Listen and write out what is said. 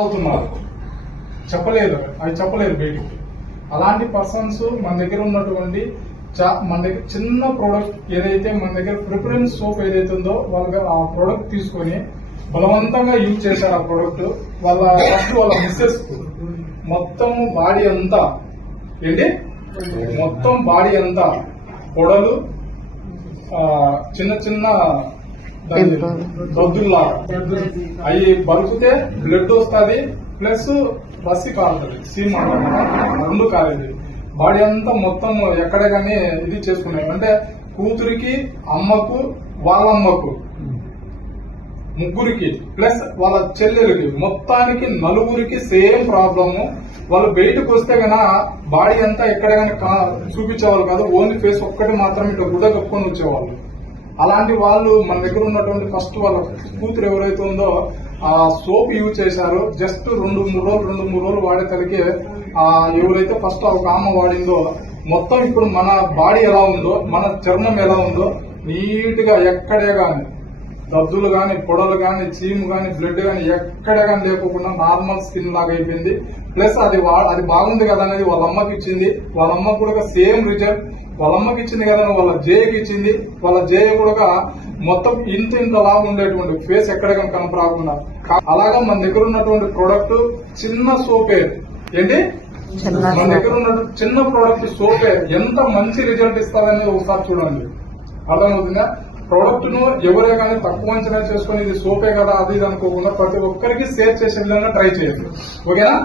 అవుతున్నారు, చెప్పలేదు, అవి చెప్పలేదు బయటికి. అలాంటి పర్సన్స్ మన దగ్గర ఉన్నటువంటి మన దగ్గర చిన్న ప్రోడక్ట్ ఏదైతే మన దగ్గర ప్రిఫరెన్స్ సోప్ ఏదైతే ఉందో వాళ్ళకి ఆ ప్రోడక్ట్ తీసుకొని బలవంతంగా యూజ్ చేశారు. ఆ ప్రోడక్ట్ వాళ్ళ మిస్సెస్ మొత్తం బాడీ అంతా మొత్తం బాడీ అంతా పొడలు, చిన్న చిన్న దద్దుల్లాగా అవి బలికితే బ్లడ్ వస్తుంది, ప్లస్ రస్సి కారుతుంది, సీమ్ రెండు కారేది. బాడీ అంతా మొత్తం ఎక్కడ కానీ ఇది చేసుకున్నాయి. అంటే కూతురికి, అమ్మకు, వాళ్ళమ్మకు, ముగ్గురికి ప్లస్ వాళ్ళ చెల్లెలకి, మొత్తానికి నలుగురికి సేమ్ ప్రాబ్లము. వాళ్ళు బయటకు వస్తే గన బాడీ అంతా ఎక్కడ కానీ చూపించేవాళ్ళు కాదు, ఓన్లీ ఫేస్ ఒక్కటి మాత్రం ఇట్లా గుడ్డ కప్పుకొని వచ్చేవాళ్ళు. అలాంటి వాళ్ళు మన దగ్గర ఉన్నటువంటి ఫస్ట్ వాళ్ళ కూతురు ఎవరైతే ఉందో ఆ సోప్ యూజ్ చేశారు. జస్ట్ 2-3 రోజులు వాడేసరికి ఎవరైతే ఫస్ట్ ఒక అమ్మ వాడిందో మొత్తం ఇప్పుడు మన బాడీ ఎలా ఉందో, మన చర్మం ఎలా ఉందో నీట్ గా ఎక్కడే గాని దద్దులు గాని, పొడలు గాని, చీము గాని, బ్లడ్ గాని ఎక్కడే గాని లేకుండా నార్మల్ స్కిన్ లాగా అయిపోయింది. ప్లస్ అది బాగుంది కదా అనేది వాళ్ళ అమ్మకి ఇచ్చింది. వాళ్ళ అమ్మ కూడా సేమ్ రిజల్ట్. వాళ్ళ అమ్మకి ఇచ్చింది కదా వాళ్ళ జేకి ఇచ్చింది. వాళ్ళ జేయ కూడా మొత్తం ఇంత లాగా ఉండేటువంటి ఫేస్ ఎక్కడ కానీ కనపరాకుండా. అలాగా మన దగ్గర ఉన్నటువంటి ప్రోడక్ట్ చిన్న సోపే మన దగ్గర ఉన్న చిన్న ప్రోడక్ట్ సోపే ఎంత మంచి రిజల్ట్ ఇస్తారని ఒకసారి చూడండి, అర్థమవుతుందా? ప్రోడక్ట్ ను ఎవరే కానీ తక్కువ అంచనా చేసుకుని ఇది సోపే కదా అది ఇది అనుకోకుండా ప్రతి ఒక్కరికి షేర్ చేసే విధంగా ట్రై చేయండి, ఓకేనా?